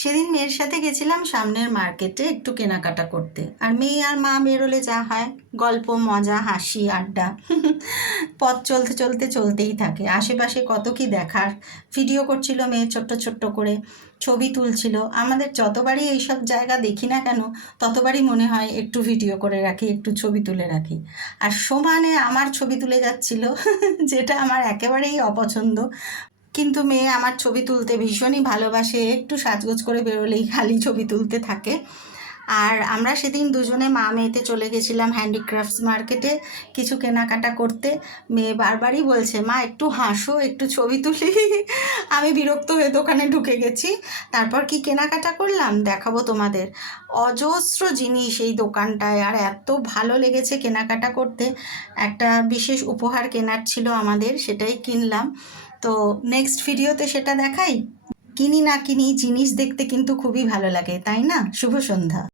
সেদিন মেয়ের সাথে গেছিলাম সামনের মার্কেটে একটু কেনাকাটা করতে। আর মেয়ে আর মা বেরোলে যা হয়, গল্প, মজা, হাসি, আড্ডা পথ চলতে চলতে চলতেই থাকে। আশেপাশে কত কি দেখার। ভিডিও করছিল মেয়ে ছোট্ট ছোট্ট করে, ছবি তুলছিল। আমাদের যতবারই এইসব জায়গা দেখি না কেন, ততবারই মনে হয় একটু ভিডিও করে রাখি, একটু ছবি তুলে রাখি। আর সমানে আমার ছবি তুলে যাচ্ছিল যেটা আমার একেবারেই অপছন্দ। কিন্তু মেয়ে আমার ছবি তুলতে ভীষণই ভালোবাসে, একটু সাজগোজ করে বেরোলেই খালি ছবি তুলতে থাকে। আর আমরা সেদিন দুজনে মা মেয়েতে চলে গেছিলাম হ্যান্ডিক্রাফটস মার্কেটে কিছু কেনাকাটা করতে। মেয়ে বারবারই বলছে, মা একটু হাসো, একটু ছবি তুলি। আমি বিরক্ত হয়ে দোকানে ঢুকে গেছি। তারপর কি কেনাকাটা করলাম দেখাবো তোমাদের। অজস্র জিনিস এই দোকানটায়, আর এত ভালো লেগেছে কেনাকাটা করতে। একটা বিশেষ উপহার কেনার ছিল আমাদের, সেটাই কিনলাম। তো নেক্সট ভিডিওতে সেটা দেখাই। কিনি না কিনি, জিনিস দেখতে কিন্তু খুবই ভালো লাগে, তাই না? শুভ সন্ধ্যা।